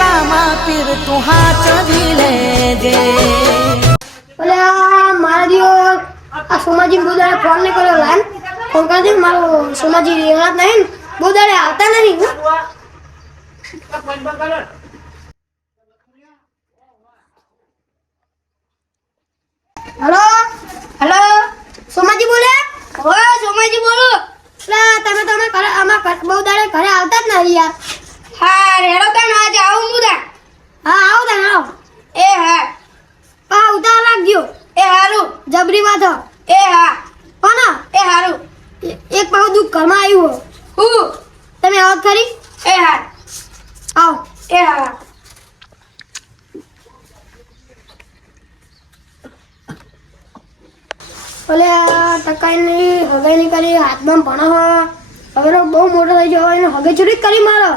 રામા પીર તું હાથ દી લેજે ઓલે મારા દિયો આ સોમાજી બોદાડે ફોન ને કર્યો લાન ફોન કરી દે મારો સોમાજી રેવાત નહીં બોદાડે આવતા નહીં હેલો હેલો સોમાજી બોલે ઓય સોમાજી બોલો તમે આમાં બોદાડે ઘરે આવતા જ નહીં યાર હા રેડો તને આજે આવું મુદા હા આવો તને આવો એ હા પા ઉતા લાગજો એ હારું જબરી વાત એ હા કોણ એ હારું એક પાઉ દુખ ઘરમાં આવ્યું હું તમે આવો ખરી એ હા આવો એ હા ઓલે ટકાઈની હગાઈની કરી હાથમાં ભણા હવે તો બહુ મોટો થઈ ગયો એને હગે ચોરી કરી મારો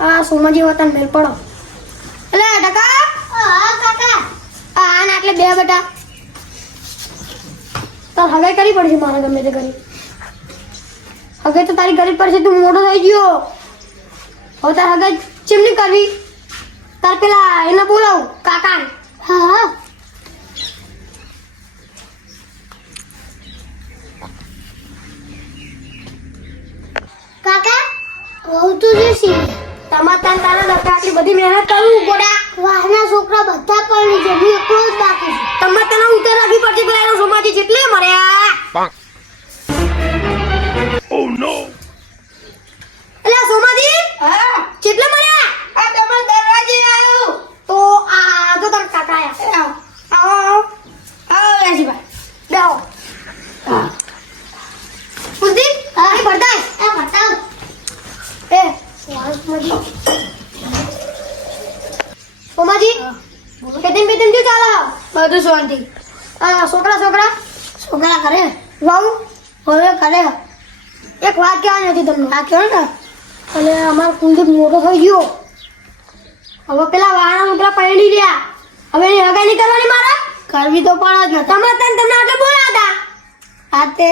આ સોમાજી વતન મેલ પડો એટલે ટકા હા કાકા આ ના એટલે બે બેટા તાર હગાઈ કરી પડશે મારે ગમે તે કરી હગાઈ તો તારી ગરીબ પડશે તું મોટો થઈ ગયો હવે તાર હગાઈ ચીમની કરવી તાર પેલા એને બોલાવ કાકા હા હા કાકા કહું તું જે સી તમારા તારા દકા આટલી બધી મહેનત કરું ગોડા વાહના છોકરા બધા પણ જમી એકલો જ બાકી છે તમારે તને ઉતર રાખવી પડશે પેલા એનો સોમાજી જેટલે મર્યા ઓ નો એલા સોમાજી હા જેટલે મર્યા આ તમાર દરવાજે આવ્યો તો આ તો તાર કાકા આયા આવો આવો રાજીભાઈ બેહો હા કુલદીપ આ ભરતા એ ભરતા એ સોમાજી કેતન બેતન જો ચાલો બધું શાંતિ આ છોકરા કરે વાવ હવે કરે એક વાત કહેવાની હતી તમને આ કહો ને અને અમારો કુલદીપ મોટો થઈ ગયો હવે પેલા વાણા પેલા પૈણી રહ્યા હવે એની હગાઈ નહીં કરવાની મારા કરવી તો પણ જ નથી તમને આટલે બોલાતા આ તે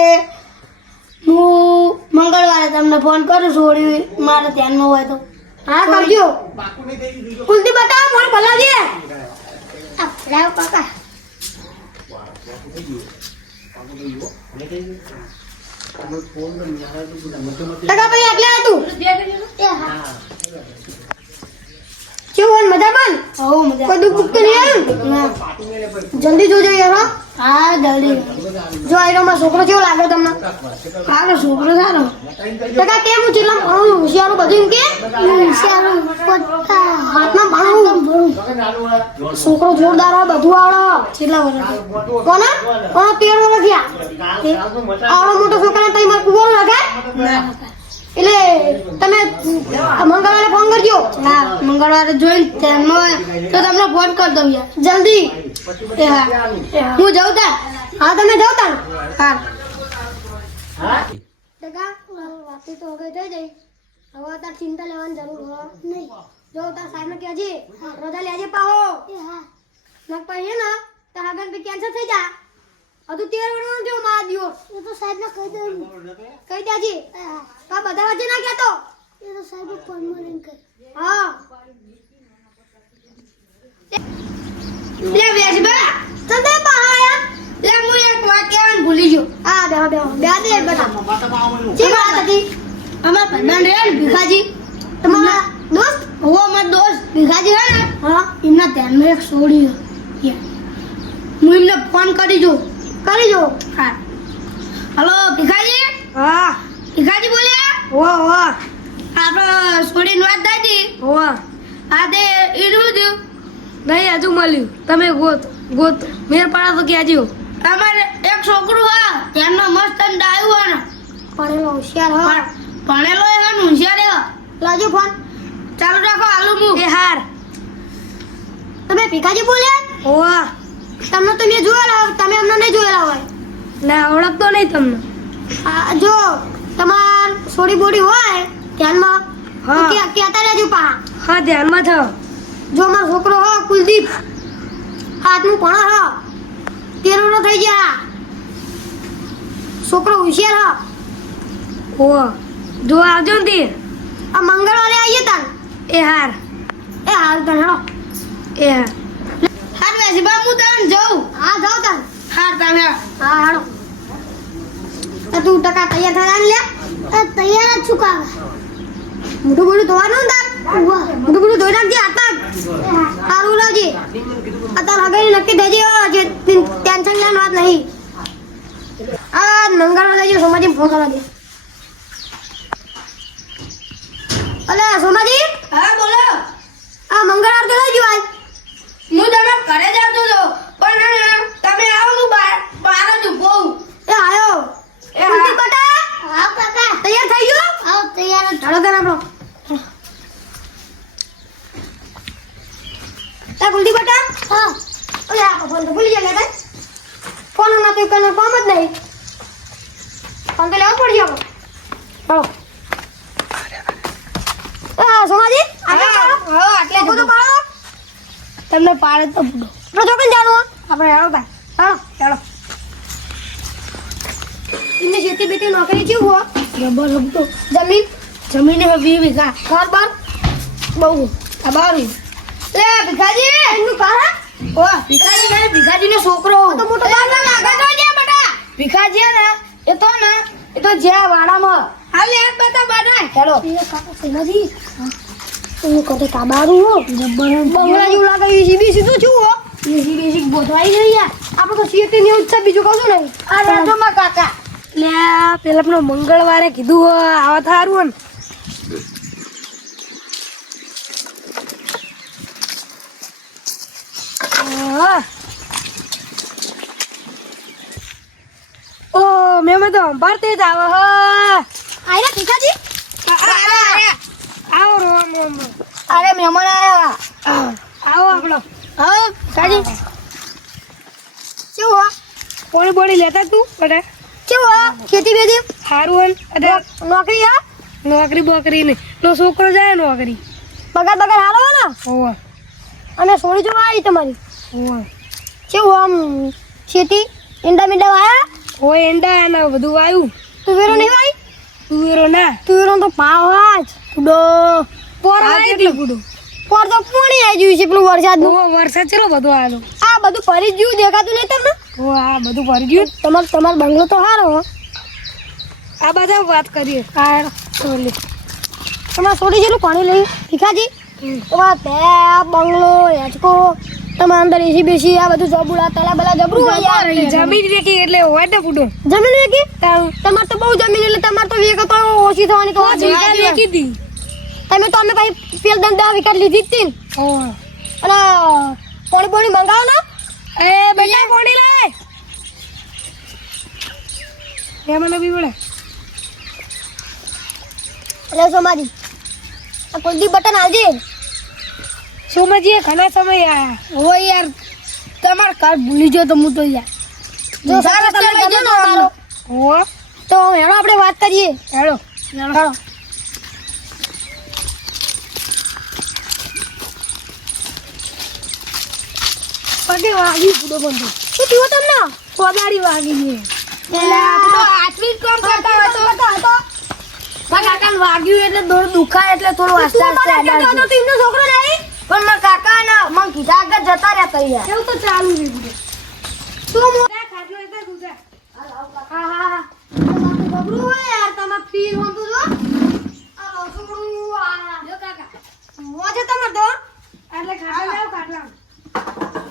હું મંગળવારે તમને ફોન કરું છું મારે ધ્યાનમાં હોય તો હા કરજો કુલદીપ બતાવો ફોન ભલાજી લાવ કાકા ટકા ભાઈ આટલે હતું કેવું મજા બન કોઈ દુઃખ તો નહીં જલ્દી જોજો યાર હા જલ્દી જો આયરો માં છોકરો કેવો લાગે તમને સારો છોકરો સારો ટકા કેમ હું જેટલા ભણું હોશિયારું બધું કે હોશિયારું હાથમાં ભણું છોકરો જોરદાર હોય બધું આવડે કેટલા વર્ષ કોને 13 વર્ષ થયા આવડો મોટો છોકરા તઈ માર કુવો લાગે એટલે તમે મંગળવારે ફોન કરજો હા મંગળવારે જોઈ તો તમને ફોન કરી દઉં યાર જલ્દી એ હા હું જાઉં તા હા તમે જાઓ તા હા ટકા વાતે તો હવે થઈ જઈ હવે તાર ચિંતા લેવાની જરૂર નહીં જો તાર સાહેબને કહેજે રજા લેજે પાહો હા નક પછી ને તાર આગળ બી કેન્સલ થઈ જા હજુ 13 વર્ષનો જો માં દિયો એ તો સાહેબને કહી દઉં કહી દેજે કા બધા વચ્ચે ના કહેતો એ તો સાહેબ ફોન માં કહે હા લે વેજબા સંદે પહાયા લે હું એક વાત કહેવાનું ભૂલી ગયો આ બે દે બતા જે વાત હતી અમાર ભંડાન રે ભીખાજી તમારા દોસ્ત હો માર દોસ્ત ભીખાજી હે ને હા એમના ધ્યાનમાં એક છોડી હું એમને ફોન કરી જો હા હેલો ભીખાજી હા ભીખાજી બોલ્યા હો આપણે છોડીને વાત દાદી હો આ દે ઈડું નહીં હજુ મળ્યું તમે ગોત મેર પાડા તો ક્યાં જ્યો અમારે એક છોકરું હા એમનો મસ્ત ડાયું હા ભણેલો હોશિયાર હા ભણેલો એ હોશિયાર હે લાજો ફોન ચાલુ રાખો આલુ મુ એ હાર તમે ભીખાજી બોલ્યા ઓવા તમને તો મેં જોયેલા તમે અમને નહીં જોયેલા હોય ના ઓળખતો નહીં તમને જો તમાર સોડી બોડી હોય ધ્યાનમાં હા કહેતા રહેજો પા હા ધ્યાનમાં થો જો મારો છોકરો હો કુલદીપ હાથનું ભણા હો 13 વર્ષ થઈ ગયા છોકરો હોશિયાર હો ઓ જો આવજો ને આ મંગળવારે આવીએ તાન એ હાર એ હાલ તને હેડો એ હાર વેસી બા હું તને જાઉં હા જાઉં તને હાર તને હા હેડો તું ટકા તૈયાર થયા લે તૈયાર જ છું કા મોટું મોટું ધોવાનું તાર મોટું મોટું ધોઈ નાખજે આતા સારું લાવજે અત્યારે હગાઈ નક્કી દેજે જે ટેન્શન લેવાની વાત નહીં આ મંગળવાર દેજો સોમાજી ફોન કરવા દે અલે સોમાજી હા બોલો આ મંગળવાર તો લઈ આજ હું તમે ઘરે જતો તો પણ તમે આવો હું બહાર જ ઉભો એ આયો એ કુંતી બટા હા કાકા તૈયાર થઈ ગયો હા તૈયાર જ ચાલો તને આપણો તા કુંતી બટા હા ઓલે આ ફોન તો ભૂલી ગયા લે ફોન ના તો કનો કામ જ નહીં ફોન તો લેવો પડી જાવ ચાલો આ સોમાજી હા આટલે બધું પાડો તમને પાડે તો બુડો જો કેમ જાણો આપણે હેડો ભાઈ ચાલો ચાલો ઇને જેતી બેટી નોકરી કેવું હો રબર હબતો જમીન હે 20 વીઘા ઘર બાર બહુ આ બારું લે ભીખાજી એનું કાર ઓ ભીખાજી ને ભીખાજી નો છોકરો તો મોટો બાર લાગે તો જે બટા ભીખાજી ને એ તો જ્યાં વાડામાં હાલ યાર બતા બાડા ચાલો એ કાકા સેનાજી તું કદે કાબારું હો જબ્બર બંગલા જેવું લાગે ઈસી સીધું છું હો ઈસી બોધવાઈ ગઈ યાર આપણે તો સીએટી ની ઉત્સવ બીજું કહું નહીં આ રાજો માં કાકા લે પેલા પેલો મંગળવારે કીધું આવા થારું ને ઓ મેં તો અંબારતે જ આવે હ આયા ભીખાજી આવો રોમ અરે મહેમાન આયા આવો આપણો હા કાજી શું હો પોણી બોડી લેતા તું બટા શું હો ખેતી બેતી હારું અરે નોકરી હા નોકરી બોકરી ને નો છોકરો જાય નોકરી પગાર હાલો ને હોવા અને સોળી જોવા આવી તમારી હોવા કેવું આમ ખેતી ઈંડા વાયા હોય ઈંડા એના બધું વાયું તુવેરો નહીં વાય તુવેરો તો પાવ આજ ડો પોર વાય એટલે ગુડો પોર તો પોણી આવી ગયું છે પેલું વરસાદ ચેલો બધો આલો આ બધું ભરી ગયું દેખાતું નહીં તમને હો આ બધું ભરી ગયું તમાર બંગલો તો હારો હો આ બધા વાત કરીએ હા સોલી તમાર સોડી જેલું પાણી લઈ ભીખાજી તમાર બે બંગલો હેચકો તમાર અંદર એસી બેસી આ બધું જબુડા તલા બલા જબરું હોય યાર જમીન વેકી એટલે હોય ને ફૂટો જમીન વેકી તમાર તો બહુ જમીન એટલે તમાર તો વેકો તો ઓછી થવાની તો વેકી દી તમે તો અમે ભાઈ પેલ દંડા વિકટ લીધી હતી ને ઓ અને પોણી મંગાવો ને એ બેટા પોણી લાય એ મને બી બોલે અરે સોમાજી આ કોલદી બટન આવજે સોમાજી ઘણા સમય આયા ઓ યાર તમાર કાર ભૂલી ગયો તો હું તો યાર જો સારા તમે લઈ જાઓ મારો હો તો હેડો આપણે વાત કરીએ હેડો પગે વાગી પૂડો બંધો શું થયું તમને કોદારી વાગી ગઈ એલા પૂડો આટલી કામ કરતા હતો મારા કાકાને વાગ્યું એટલે થોડું દુખાય એટલે થોડું આસ્તે આડાડજો તો તીનો છોકરો નહીં પણ મારા કાકા ના મન કીધા આગળ જતા રહ્યા તૈયાર એવું તો ચાલુ છે પૂડો તું મોટા ખાટલો એકદા ગુજા હા બબરું હોય યાર તમાર ફીર હોતું જો આ લોસુડું આ જો કાકા મોજે તમાર તો એટલે ખાટલા જાવ ખાટલા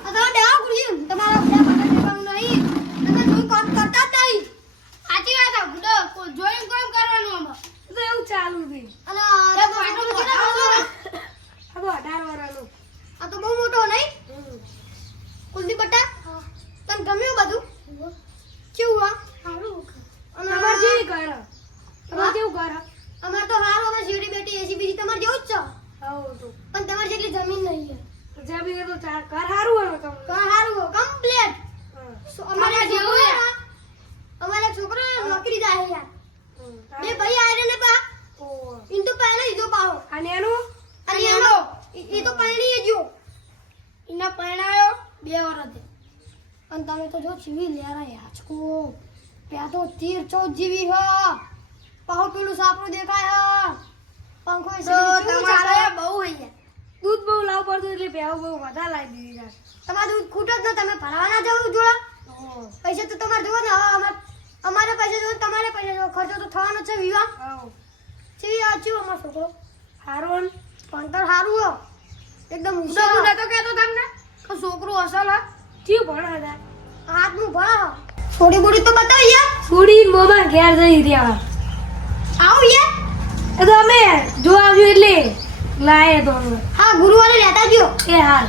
આ તો ડાવ ગુડી તમારા બે બટા દેવાનું નહીં તમે જોઈ કામ કરતા જ નહીં આજી વાત આ ગુડો જોઈન કામ કરવાનું આમાં તો એવું ચાલુ છે અને આ તો આટલું કેટલા આ તો 18 વર્ષનો આ તો બહુ મોટો નહીં કુલદી બટા તને ગમ્યું બધું કેવું આ સારું અને અમાર જેવી ઘર તમાર કેવું ઘર અમાર તો હારું અમે સીડી બેટી એસી બીજી તમાર જેવું જ છે હા તો પણ તમાર જેટલી જમીન નહીં છે જમીન તો ઘર હારું હોય તો ઘર હારું હો કમ્પ્લીટ અમારે જેવું હે અમારે છોકરો નોકરી જાય યાર બે ભાઈ આરે ને પા ઇન તો પહેલા ઈજો પાઓ અને એનો ઈ તો પહેલી જો ઇના પહેણાયો 2 વર્ષ અને તમે તો જો ચીવી લેરા યાચકો પ્યા તો 13-14 જીવી હ પાહો પેલું સાપરું દેખાય હ પંખો છે તમારે બહુ હે યાર દૂધ બહુ એટલે બેહો બહુ વધારે લાવી દીધી છે. તમારે દૂધ ખૂટો જ ન તમે ભરાવાના જવું જોડે ઓહો. પૈસા તો તમારે જોવો ને હવે અમારે પૈસા જોવો તમારે પૈસા જોવો ખર્ચો તો થવાનો જ છે વિવાહ આવો. ચી આચ્યું અમારો છોકરો હારું ને? ભણતર સારું હો એકદમ હું હુશાર નતો કહેતો તમને કે છોકરું અસલ હા ચિયું ભણે હતા હાથનું ભણા થોડી બોડી તો બતાવ યાર છોડી મોમાં ઘેર જઈ રહ્યા આવ યાર એ તો અમે જો આવ્યું એટલે લાય તો અમે. હા ગુરુવારે લેતા જો એ હાલ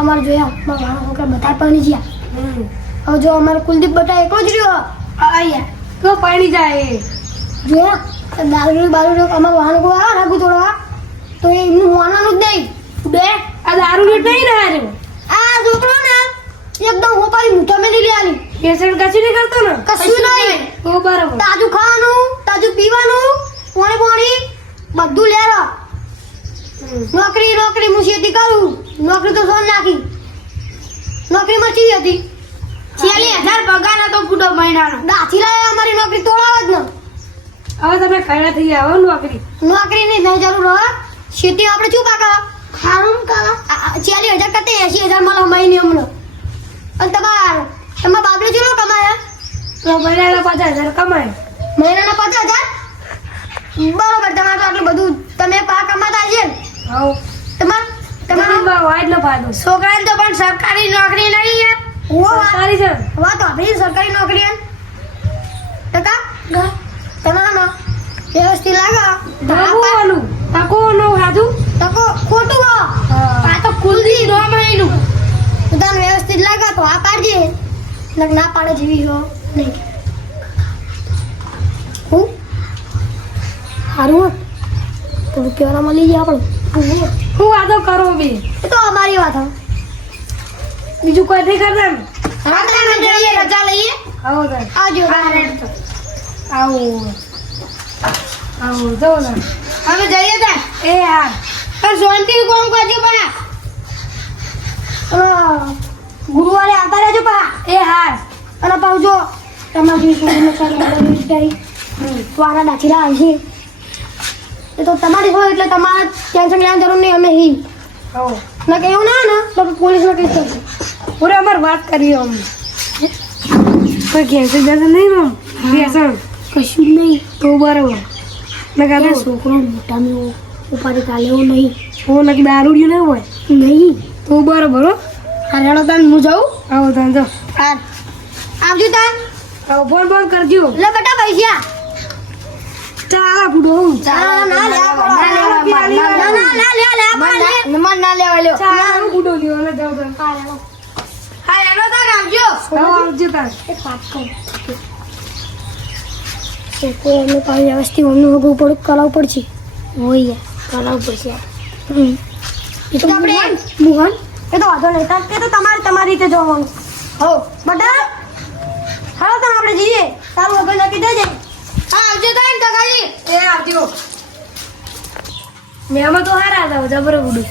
અમારે જોયા મારા ભાણા છોકરા બધા પાણી ગયા હમ હવે જો અમારે કુલદીપ બટા એકલો જ રહ્યો આયા તો પાણી જાય એ. જોયા તો દારૂ અમારા વાહન કોઈ આવે રાખું તોડવા તો એ એમનું વાનાનું જ નહીં બે આ દારૂ નહીં ને હારું આ છોકરો ને એકદમ હોપારી મૂઠા મેલી લેવાની પેશન્ટ કશું નહીં કરતો ને કશું નહીં તો બરાબર તાજું ખાવાનું તાજું પીવાનું પાણી બધું લેવા નોકરી હું ખેતી કરું નોકરી તો સોન નાખી નોકરીમાં ચી હતી 40,000 પગાર હતો ફૂટો મહિનાનો. દાથી લાવે અમારી નોકરી તોડાવ જ ન હવે તમે ખાડા થઈ ગયા હો નોકરી નોકરી ની નહીં જરૂર હોય ખેતી આપણે શું પાકા ખાવાનું કા 40,000 કરતા 80,000 મળે મહિને હમણાં અને તમારા બાપડે ચેલો કમાયા તો મહિનાના 50,000 કમાય મહિનાના 50,000 બરોબર તમારે તો આટલું બધું તમે પા કમાતા છે ને હવ તમારા તમારા હોય એટલો ફાયદો છોકરાને તો પણ સરકારી નોકરી નહીં યાર સરકારી છે વાત આપણી સરકારી નોકરી એમ ટકા તમારા વ્યવસ્થિત લાગા ધાબુવાનું તાકો નો ખાધું ટકો ખોટું હો આ તો કુલદી નો મહિનું તને વ્યવસ્થિત લાગા તો આ પાડજે નક ના પાડે જેવી હો નહીં હું હારું તો રૂપિયા મળી ગયા આપણે હું વાતો કરો બી એ તો અમારી વાત હો બીજું કોઈ નહીં કરતા ને હા તમે જઈએ રજા લઈએ આવો તો આવજો આવો આવો જો ને અમે જઈએ તા એ યાર પણ શાંતિ કોમ કરજો પા ગુરુવારે આવતા રહેજો પા એ હાર અને પાછું જો તમારી છોકરીને કરી વારા દાખલા આવશે એ તો તમારી હોય એટલે તમારે ટેન્શન લેવાની જરૂર નહીં અમે હી આવો ના કે એવું ના ને તો પોલીસને કેસ કરશે પૂરે અમારે વાત કરીએ અમને કોઈ કેન્સર જશે નહીં ને વ્યસન કશું જ નહીં તો બરાબર મેં આ કહ્યું છોકરો મોટાનો ઉપાડી કાલે એવું નહીં હું નક્કી દારૂડિયું નહીં હોય નહીં તો બરાબર હો હા રેડો તાન હું જાઉં આવો તાન જો હા આવજો તાન આવો ફોન ફોન કરજો લે બેટા પૈસા ચાલા ફૂટો હું ના ના લે ના લેવા લ્યો ચાલા ફૂટો લ્યો અને જાવ તાન હા રેડો તાન આવજો આવજો તાન એક વાત કહું છોકરો અમને પાછી વ્યવસ્થિત અમને કરાવવું પડશે હોય કરાવવું પડશે એ તો આપણે મોહન એ તો વાંધો નહીં એ તો તમારી રીતે જોવાનું હો બટા હાલો તો આપણે જઈએ તારું વગર નક્કી થઈ જાય હા આવજો તાન તકાજી એ આવજો મેમાં તો હારા હતા જબર ઉડું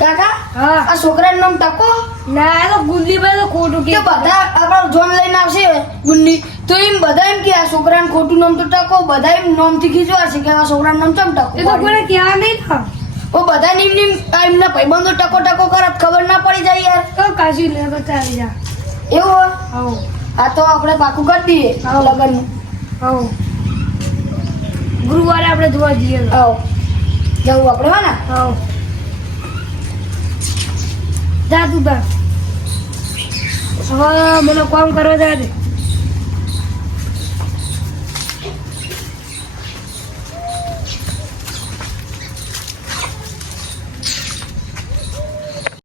કાકા હા આ છોકરાનું નામ ટકો ના એ તો ગુલ્લી ભાઈ તો ખોટું કે કે બધા આપણો જોન લઈને આવશે ગુંડી તો એમ બધા એમ કે આ છોકરાનું ખોટું નામ તો ટકો બધા એમ નામથી ખીચવા છે કે આ છોકરાનું નામ ચમ એ તો ટકો કોઈને કહેવા નહીં ને ઓ બધા નીમ નીમ એમના ભાઈબંધો ટકો ટકો કરત ખબર ના પડી જાય યાર તો કાશી લે તો ચાલી જા એવું હોય? આવો આ તો આપણે પાકું કરી દઈએ આવો. લગનનું આવો ગુરુવારે આપણે જોવા જઈએ આવો જવું આપણે હા ને આવો જા તું તાર હવે મને કોમ કરવા જાય